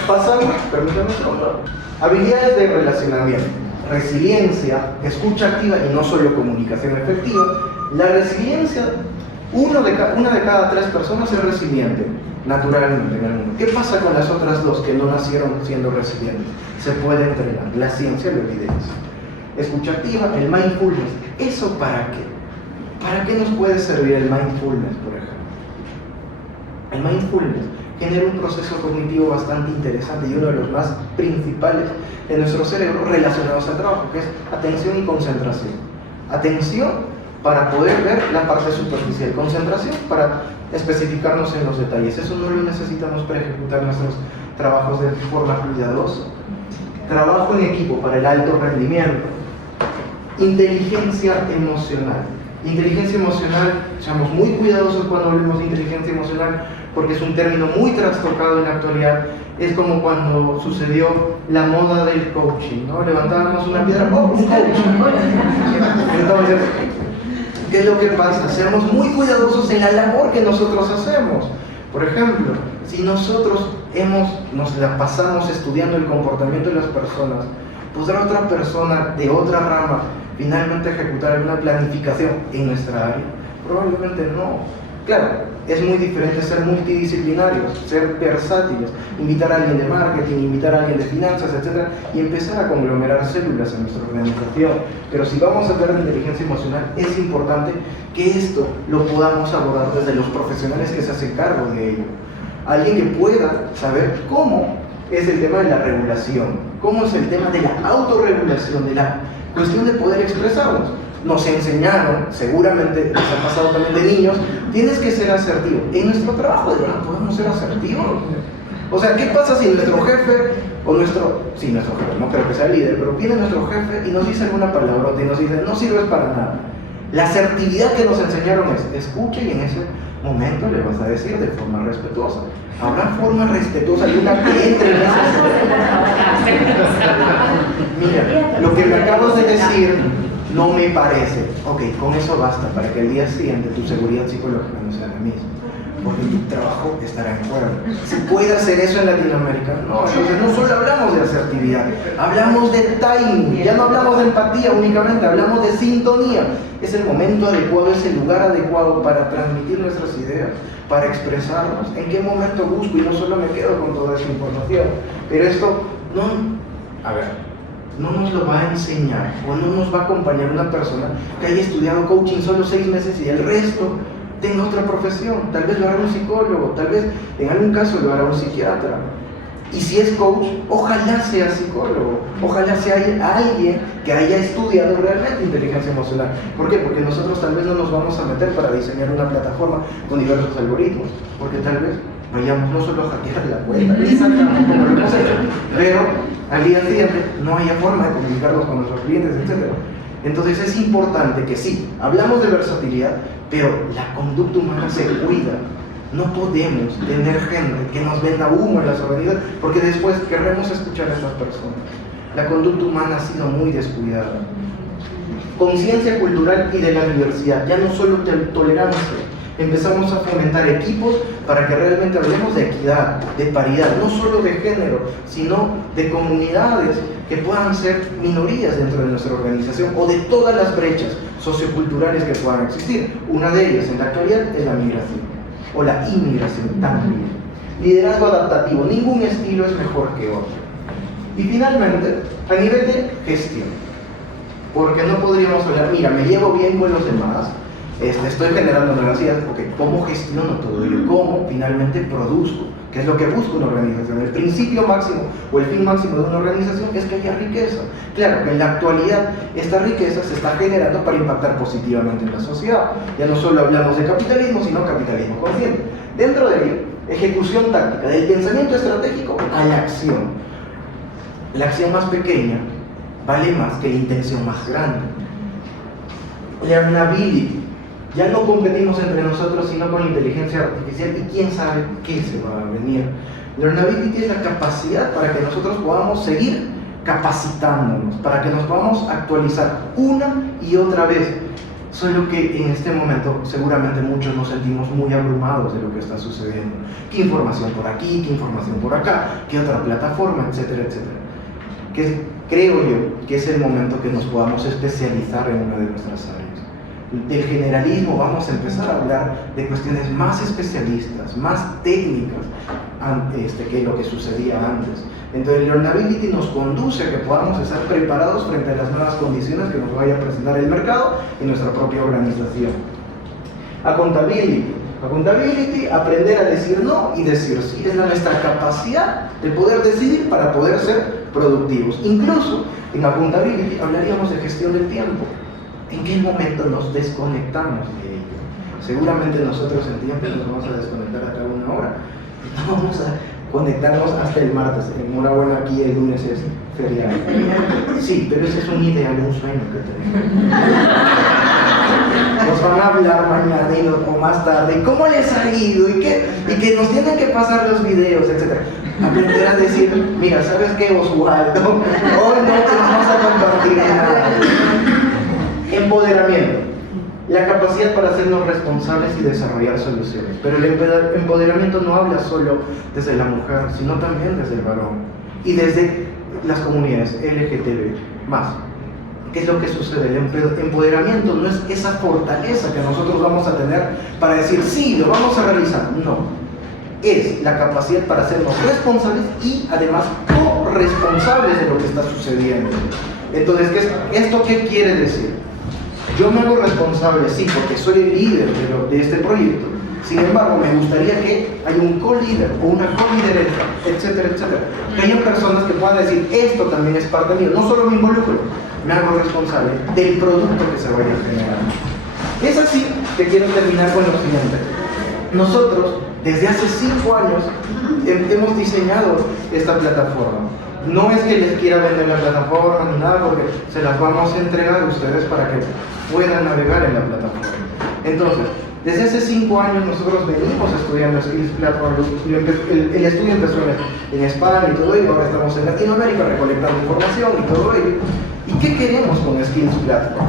pasamos, permítanme un segundo. Habilidades de relacionamiento, resiliencia, escucha activa y no solo comunicación efectiva. La resiliencia, una de cada 3 personas es resiliente, naturalmente en el mundo. ¿Qué pasa con las otras 2 que no nacieron siendo resilientes? Se puede entrenar, la ciencia lo evidencia. Escucha activa, el mindfulness. ¿Eso para qué? ¿Para qué nos puede servir el mindfulness, por ejemplo? El mindfulness genera un proceso cognitivo bastante interesante y uno de los más principales de nuestro cerebro relacionados al trabajo, que es atención y concentración. Atención para poder ver la parte superficial. Concentración para especificarnos en los detalles. Eso no lo necesitamos para ejecutar nuestros trabajos de forma cuidadosa. Trabajo en equipo para el alto rendimiento. Inteligencia emocional. Inteligencia emocional, seamos muy cuidadosos cuando hablemos de inteligencia emocional, porque es un término muy trastocado en la actualidad. Es como cuando sucedió la moda del coaching, ¿no? Levantábamos una piedra, ¡oh, un coach! Entonces, ¿qué es lo que pasa? Seamos muy cuidadosos en la labor que nosotros hacemos. Por ejemplo, si nosotros nos la pasamos estudiando el comportamiento de las personas, ¿podrá otra persona de otra rama finalmente ejecutar una planificación en nuestra área? Probablemente no. Claro, es muy diferente ser multidisciplinarios, ser versátiles, invitar a alguien de marketing, invitar a alguien de finanzas, etc. y empezar a conglomerar células en nuestra organización. Pero si vamos a hablar de inteligencia emocional, es importante que esto lo podamos abordar desde los profesionales que se hacen cargo de ello. Alguien que pueda saber cómo es el tema de la regulación, cómo es el tema de la autorregulación, de la cuestión de poder expresarnos. Nos enseñaron, seguramente les ha pasado también de niños, tienes que ser asertivo. En nuestro trabajo, ¿de verdad podemos ser asertivos? O sea, ¿qué pasa si nuestro jefe, nuestro jefe, no creo que sea el líder, pero viene nuestro jefe y nos dice alguna palabrota y nos dice, no sirves para nada? La asertividad que nos enseñaron es, escuche y en ese momento le vas a decir de forma respetuosa. ¿Habrá forma respetuosa de una que entre en esa? Mira, lo que me acabas de decir no me parece. Ok, con eso basta para que al día siguiente tu seguridad psicológica no sea la misma, porque tu trabajo estará en juego. ¿Se puede hacer eso en Latinoamérica? No, entonces no solo hablamos de asertividad, hablamos de timing, ya no hablamos de empatía únicamente, hablamos de sintonía. Es el momento adecuado, es el lugar adecuado para transmitir nuestras ideas, para expresarnos. ¿En qué momento busco? Y no solo me quedo con toda esa información. Pero esto no nos lo va a enseñar o no nos va a acompañar una persona que haya estudiado coaching solo 6 meses y el resto tenga otra profesión. Tal vez lo hará un psicólogo, tal vez en algún caso lo hará un psiquiatra. Y si es coach, ojalá sea psicólogo, ojalá sea alguien que haya estudiado realmente inteligencia emocional. ¿Por qué? Porque nosotros tal vez no nos vamos a meter para diseñar una plataforma con diversos algoritmos, porque tal vez vayamos no solo a hackear la cuenta, como lo hemos hecho, pero al día siguiente no haya forma de comunicarnos con nuestros clientes, etc. Entonces es importante que sí, hablamos de versatilidad, pero la conducta humana se cuida. No podemos tener gente que nos venda humo en las organizaciones porque después queremos escuchar a estas personas. La conducta humana ha sido muy descuidada. Conciencia cultural y de la diversidad, ya no solo tolerancia. Empezamos a fomentar equipos para que realmente hablemos de equidad, de paridad, no solo de género, sino de comunidades que puedan ser minorías dentro de nuestra organización o de todas las brechas socioculturales que puedan existir. Una de ellas en la actualidad es la migración o la inmigración también. Liderazgo adaptativo, ningún estilo es mejor que otro. Y finalmente, a nivel de gestión, porque no podríamos hablar, mira, me llevo bien con los demás, estoy generando nuevas ideas, porque ¿cómo gestiono todo ello? ¿Cómo finalmente produzco? ¿Qué es lo que busca una organización? El principio máximo o el fin máximo de una organización es que haya riqueza. Claro que en la actualidad esta riqueza se está generando para impactar positivamente en la sociedad. Ya no solo hablamos de capitalismo, sino capitalismo consciente. Dentro de ello, ejecución táctica, del pensamiento estratégico a la acción. La acción más pequeña vale más que la intención más grande. Learnability. Ya no competimos entre nosotros, sino con la inteligencia artificial y quién sabe qué se va a venir. Learnability es la capacidad para que nosotros podamos seguir capacitándonos, para que nos podamos actualizar una y otra vez. Solo que en este momento seguramente muchos nos sentimos muy abrumados de lo que está sucediendo. ¿Qué información por aquí? ¿Qué información por acá? ¿Qué otra plataforma? Etcétera, etcétera. Que creo yo que es el momento que nos podamos especializar en una de nuestras áreas. Del generalismo vamos a empezar a hablar de cuestiones más especialistas, más técnicas que lo que sucedía antes. Entonces, Learnability nos conduce a que podamos estar preparados frente a las nuevas condiciones que nos vaya a presentar el mercado y nuestra propia organización. Accountability, aprender a decir no y decir sí. Es nuestra capacidad de poder decidir para poder ser productivos. Incluso en Accountability hablaríamos de gestión del tiempo. ¿En qué momento nos desconectamos de ello? Seguramente nosotros sentíamos que nos vamos a desconectar acá una hora. No vamos a conectarnos hasta el martes. Enhorabuena, aquí el lunes es feriado. Sí, pero ese es un ideal, un sueño que tenemos. Nos van a hablar mañana o más tarde, ¿cómo les ha ido? Y que nos tienen que pasar los videos, etc. Aprender a decir, mira, ¿sabes qué, Oswaldo? Hoy no te vamos a compartir nada. Empoderamiento. La capacidad para hacernos responsables y desarrollar soluciones. Pero el empoderamiento no habla solo desde la mujer, sino también desde el varón. Y desde las comunidades LGTB+. ¿Qué es lo que sucede? El empoderamiento no es esa fortaleza que nosotros vamos a tener para decir, sí, lo vamos a realizar. No. Es la capacidad para hacernos responsables y además corresponsables de lo que está sucediendo. Entonces, ¿esto qué quiere decir? Yo me hago responsable, sí, porque soy el líder de este proyecto. Sin embargo, me gustaría que haya un co-líder o una co-lideresa, etcétera, etcétera. Que haya personas que puedan decir, esto también es parte mío. No solo me involucro, me hago responsable del producto que se vaya a generar. Es así que quiero terminar con lo siguiente. Nosotros, desde hace 5 años, hemos diseñado esta plataforma. No es que les quiera vender la plataforma ni nada, porque se las vamos a entregar a ustedes para que puedan navegar en la plataforma. Entonces, desde hace 5 años nosotros venimos estudiando Skills Platform. El estudio empezó en España y todo ello, ahora estamos en Latinoamérica recolectando información y todo ello. ¿Y qué queremos con Skills Platform?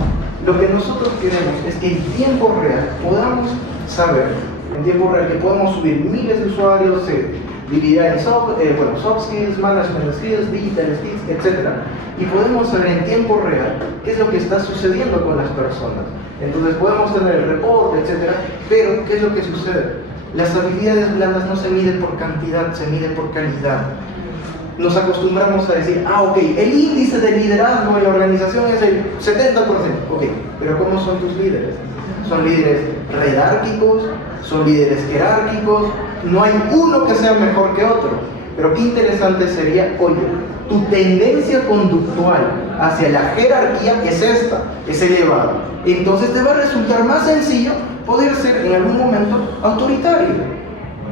Lo que nosotros queremos es que en tiempo real podamos saber, en tiempo real, que podemos subir miles de usuarios, dividirá en soft skills, management skills, digital skills, etc. Y podemos saber en tiempo real qué es lo que está sucediendo con las personas. Entonces podemos tener el reporte, etc. Pero, ¿qué es lo que sucede? Las habilidades blandas no se miden por cantidad, se miden por calidad. Nos acostumbramos a decir, ok, el índice de liderazgo en la organización es el 70%. Ok, pero ¿cómo son tus líderes? ¿Son líderes redárquicos? ¿Son líderes jerárquicos? No hay uno que sea mejor que otro. Pero qué interesante sería, oye, tu tendencia conductual hacia la jerarquía es esta, es elevada. Entonces te va a resultar más sencillo poder ser en algún momento autoritario.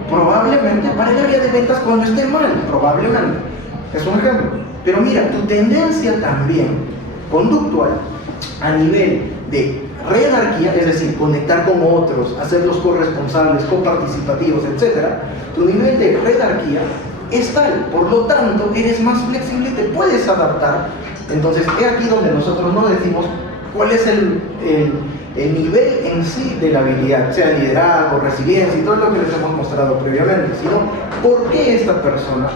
Probablemente para el área de ventas cuando esté mal, probablemente. Es un ejemplo. Pero mira, tu tendencia también conductual a nivel de redarquía, es decir, conectar con otros, hacerlos corresponsables, coparticipativos, etc. Tu nivel de redarquía es tal, por lo tanto, eres más flexible y te puedes adaptar. Entonces, es aquí donde nosotros no decimos cuál es el nivel en sí de la habilidad, sea liderazgo, resiliencia y todo lo que les hemos mostrado previamente, sino por qué esta persona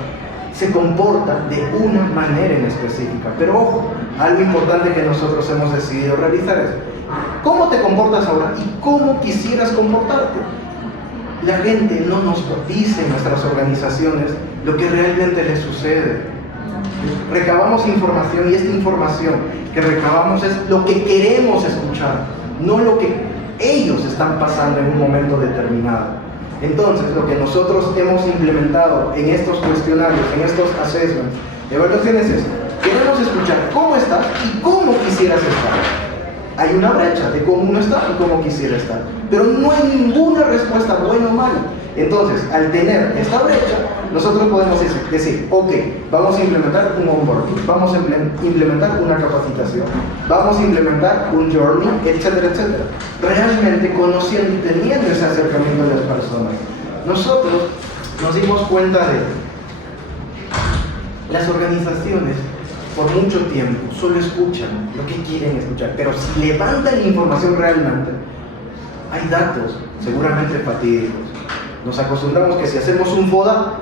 se comporta de una manera en específica. Pero ojo, algo importante que nosotros hemos decidido realizar es ¿cómo te comportas ahora y cómo quisieras comportarte? La gente no nos dice en nuestras organizaciones lo que realmente les sucede. Recabamos información y esta información que recabamos es lo que queremos escuchar, no lo que ellos están pasando en un momento determinado. Entonces, lo que nosotros hemos implementado en estos cuestionarios, en estos assessments, evaluaciones es, queremos escuchar cómo estás y cómo quisieras estar. Hay una brecha de cómo uno está y cómo quisiera estar, pero no hay ninguna respuesta buena o mala. Entonces, al tener esta brecha, nosotros podemos decir, ok, vamos a implementar un onboarding, vamos a implementar una capacitación, vamos a implementar un journey, etcétera, etcétera. Realmente conociendo y teniendo ese acercamiento de las personas. Nosotros nos dimos cuenta de las organizaciones por mucho tiempo solo escuchan lo que quieren escuchar, pero si levantan información realmente, hay datos seguramente fatídicos. Nos acostumbramos que si hacemos un FODA,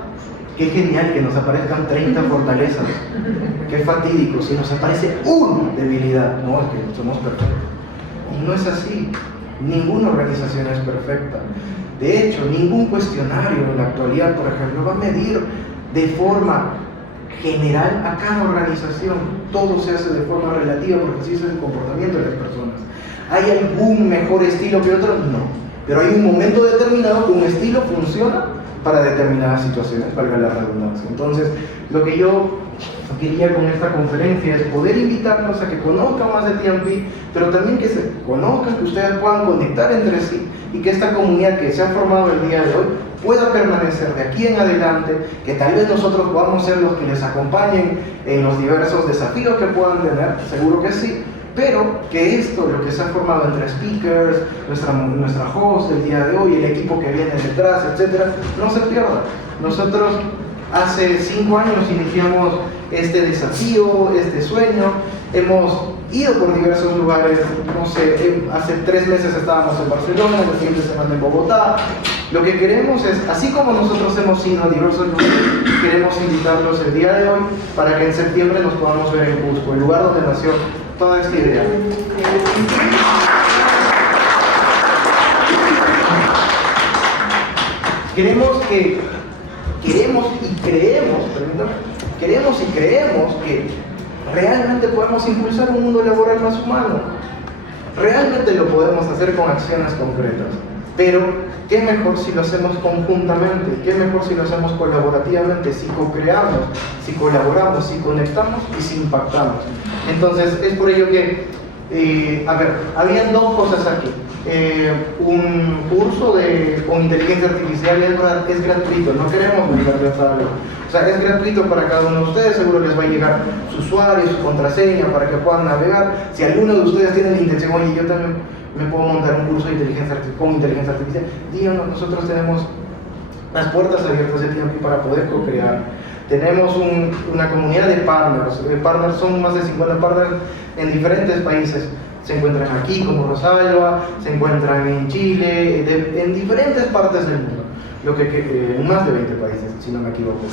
qué genial que nos aparezcan 30 fortalezas, qué fatídico si nos aparece una debilidad. No, es que somos perfectos. Y no es así. Ninguna organización es perfecta. De hecho, ningún cuestionario en la actualidad, por ejemplo, va a medir de forma general a cada organización. Todo se hace de forma relativa porque así es el comportamiento de las personas. ¿Hay algún mejor estilo que otro? No. Pero hay un momento determinado que un estilo funciona para determinadas situaciones, valga la redundancia. Entonces, lo que yo quería con esta conferencia es poder invitarlos a que conozcan más de TNP, pero también que se conozcan, que ustedes puedan conectar entre sí y que esta comunidad que se ha formado el día de hoy pueda permanecer de aquí en adelante, que tal vez nosotros podamos ser los que les acompañen en los diversos desafíos que puedan tener, seguro que sí, pero que esto, lo que se ha formado entre speakers, nuestra host del día de hoy, el equipo que viene detrás, etcétera, no se pierda. Nosotros hace 5 años iniciamos este desafío, este sueño, hemos ido por diversos lugares, no sé, hace 3 meses estábamos en Barcelona, la siguiente semana en Bogotá. Lo que queremos es, así como nosotros hemos ido a diversos lugares, queremos invitarlos el día de hoy para que en septiembre nos podamos ver en Cusco, el lugar donde nació toda esta idea. Queremos y creemos que realmente podemos impulsar un mundo laboral más humano. Realmente lo podemos hacer con acciones concretas. Pero, ¿qué mejor si lo hacemos conjuntamente? ¿Qué mejor si lo hacemos colaborativamente? Si co-creamos, si colaboramos, si conectamos y si impactamos. Entonces, es por ello que, habían 2 cosas aquí. Un curso con inteligencia artificial es gratuito, no queremos algo. O sea, es gratuito para cada uno de ustedes, seguro les va a llegar su usuario, su contraseña para que puedan navegar. Si alguno de ustedes tiene la intención, oye, yo también me puedo montar un curso de con inteligencia artificial, díganos, nosotros tenemos las puertas abiertas de TNP para poder co-crear. Tenemos una comunidad de partners, son más de 50 partners en diferentes países. Se encuentran aquí como Rosalba, se encuentran en Chile, en diferentes partes del mundo, en más de 20 países, si no me equivoco.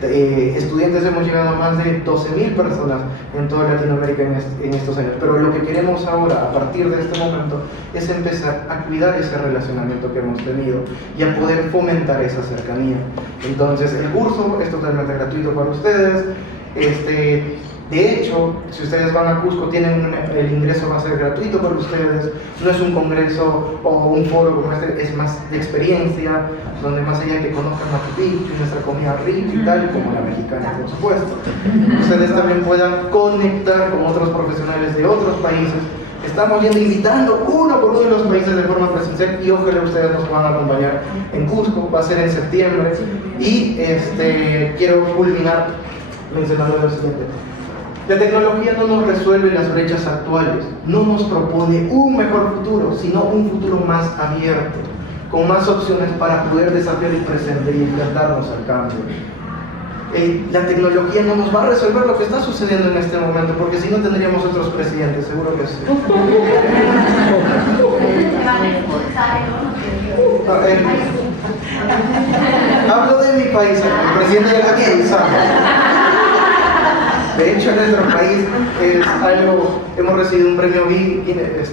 Estudiantes hemos llegado a más de 12.000 personas en toda Latinoamérica en estos años, pero lo que queremos ahora, a partir de este momento, es empezar a cuidar ese relacionamiento que hemos tenido y a poder fomentar esa cercanía. Entonces, el curso es totalmente gratuito para ustedes. De hecho, si ustedes van a Cusco, el ingreso va a ser gratuito para ustedes. No es un congreso o un foro como este, es más de experiencia, donde más allá de que conozcan Machu Picchu, nuestra comida rica y tal, como la mexicana, por supuesto, ustedes también puedan conectar con otros profesionales de otros países. Estamos invitando uno por uno de los países de forma presencial y ojalá ustedes nos puedan acompañar en Cusco, va a ser en septiembre. Y quiero culminar mencionando lo siguiente. La tecnología no nos resuelve las brechas actuales, no nos propone un mejor futuro, sino un futuro más abierto, con más opciones para poder desafiar el presente y enfrentarnos al cambio. La tecnología no nos va a resolver lo que está sucediendo en este momento, porque si no tendríamos otros presidentes, seguro que sí. Hablo de mi país, el presidente ya lo tiene, de hecho, en nuestro país es algo, hemos recibido un premio Guinness,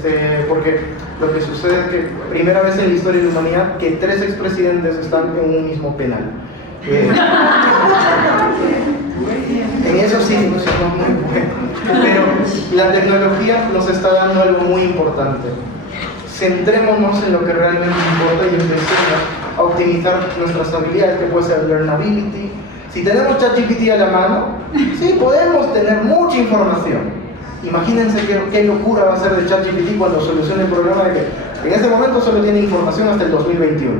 porque lo que sucede es que primera vez en la historia de la humanidad que 3 expresidentes están en un mismo penal. En eso sí, no somos muy buenos, pero la tecnología nos está dando algo muy importante. Centrémonos en lo que realmente importa y empecemos a optimizar nuestras habilidades, que puede ser learnability. Si tenemos ChatGPT a la mano, sí, podemos tener mucha información. Imagínense qué locura va a ser de ChatGPT cuando solucione el problema de que en este momento solo tiene información hasta el 2021.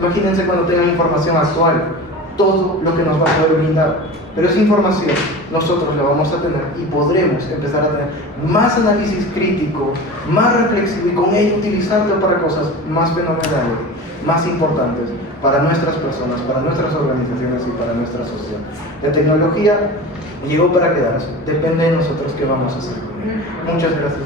Imagínense cuando tenga información actual, todo lo que nos va a poder brindar. Pero esa información nosotros la vamos a tener y podremos empezar a tener más análisis crítico, más reflexivo y con ello utilizarlo para cosas más fenomenales, más importantes para nuestras personas, para nuestras organizaciones y para nuestra sociedad. La tecnología llegó para quedarse, depende de nosotros qué vamos a hacer con ella. Muchas gracias.